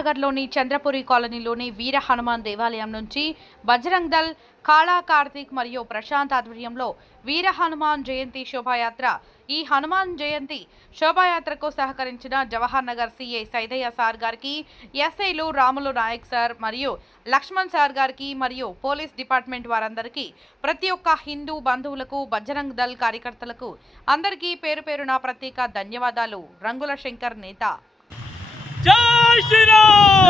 నగర్లోని చంద్రపురి కాలనీలోని వీర హనుమాన్ దేవాలయం నుంచి బజరంగ్ దల్ కాళా కార్తీక్ మరియు ప్రశాంత్ ఆధ్వర్యంలో వీర హనుమాన్ జయంతి శోభాయాత్ర. ఈ హనుమాన్ జయంతి శోభాయాత్రకు సహకరించిన జవహర్ నగర్ సిఐ సైదయ్య సార్ గారికి ఎస్ఐలు రాములు నాయక్ సార్ మరియు లక్ష్మణ్ సార్ గారికి మరియు పోలీస్ డిపార్ట్మెంట్ వారందరికీ ప్రతి ఒక్క హిందూ బంధువులకు బజరంగ్ దల్ కార్యకర్తలకు అందరికీ పేరు పేరున ప్రత్యేక ధన్యవాదాలు. రంగుల శంకర్ నేత. జై శ్రీరామ్ జై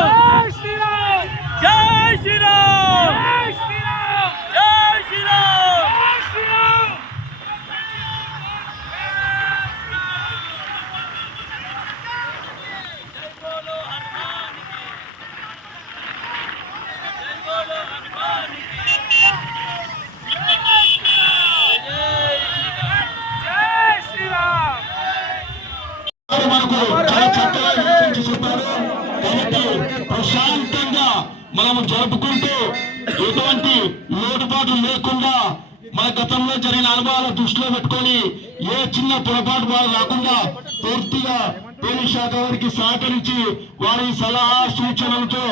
కాబట్టి ప్రశాంతంగా మనం జరుపుకుంటూ ఎటువంటి లోటుపాటు లేకుండా మన గతంలో జరిగిన అనుభవాలను దృష్టిలో పెట్టుకొని ఏ చిన్న పొరపాటు వారు రాకుండా పూర్తిగా పోలీస్ శాఖ వారికి సహకరించి వారి సలహా సూచనలతో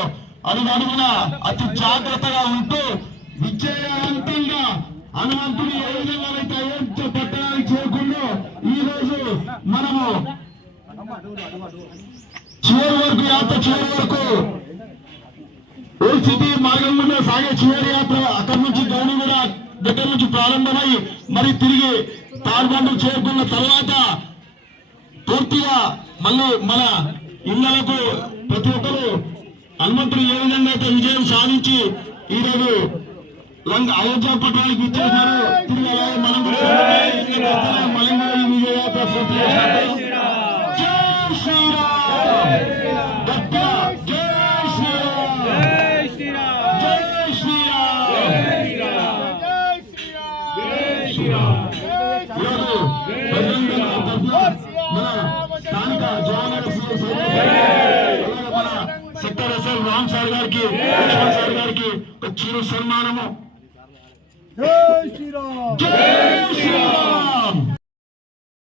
అడుగడుగున అతి జాగ్రత్తగా ఉంటూ విజయవంతంగా హనుమంతుని ఏ విధంగా అయితే అయోధ్య పట్టణానికి చేరుకుందో ఈ రోజు మనము చివరి వరకు యాత్ర చివరి వరకు ఓల్డ్ సిటీ మార్గం గుండా సాగే చివరి యాత్ర అక్కడి నుంచి గౌనగూడ దగ్గర నుంచి ప్రారంభమై మరి తిరిగి తార్బండు చేరుకున్న తర్వాత పూర్తిగా మళ్ళీ మన ఇళ్ళకు ప్రతి ఒక్కరు హనుమంతుడు ఏ విధంగా అయితే విజయం సాధించి ఈరోజు అయోధ్య పట్టణానికి ఇచ్చేసినారు తిరిగి స్థానిక జవానర్ ఎస్ఎల్ రామ్ సార్ గారికి సార్ గారికి ఒక చిరు సన్మానము జై శ్రీరామ్. జై శ్రీరామ్.